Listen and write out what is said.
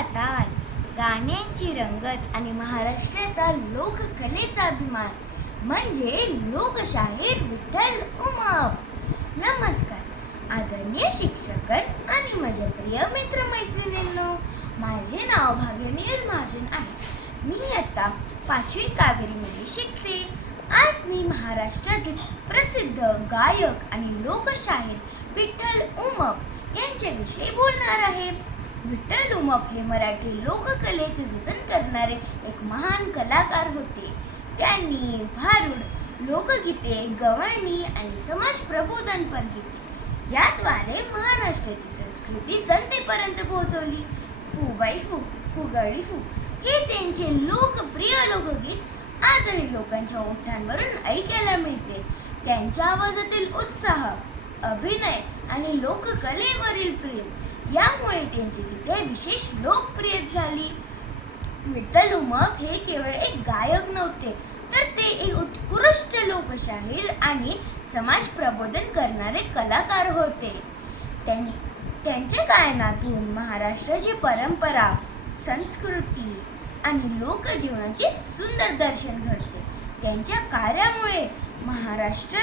बोलीचा ताल, गाण्यांची रंगत आणि महाराष्ट्राचा लोककलेचा अभिमान म्हणजे लोकशाहीर विठ्ठल उमप. नमस्कार आदरणीय शिक्षकगण आणि माझ्या प्रिय मित्रमैत्रिणींनो, माझे नाव भाग्यनीर महाजन आहे. मी आता 5वी कावेरीमध्ये शिकते. आज मी महाराष्ट्रातील प्रसिद्ध गायक आणि लोकशाहीर विठ्ठल उमप यांच्याविषयी बोलणार आहे. विठ्ठल उमप हे मराठी लोककलेचे जतन करणारे एक महान कलाकार होते. त्यांनी भारुड, लोकगीते, गवळणी आणि समाज प्रबोधनपर गीते याद्वारे महाराष्ट्राची संस्कृती जनतेपर्यंत पोहोचवली. फू बाई फू, फुगडी फू हे त्यांचे लोकप्रिय लोकगीत आजही लोकांच्या ओठांवरून ऐकायला मिळते. त्यांच्या आवाजातील उत्साह, अभिनय आणि लोककलेवरील प्रेम यामुळे त्यांची गीते विशेष लोकप्रिय झाली. विठ्ठल उमप हे केवळ एक गायक नव्हते, तर ते एक उत्कृष्ट लोकशाहीर आणि समाज प्रबोधन करणारे कलाकार होते. त्यांच्या गायनातून महाराष्ट्राची परंपरा, संस्कृती आणि लोकजीवनाचे सुंदर दर्शन घडते. त्यांच्या कार्यामुळे महाराष्ट्र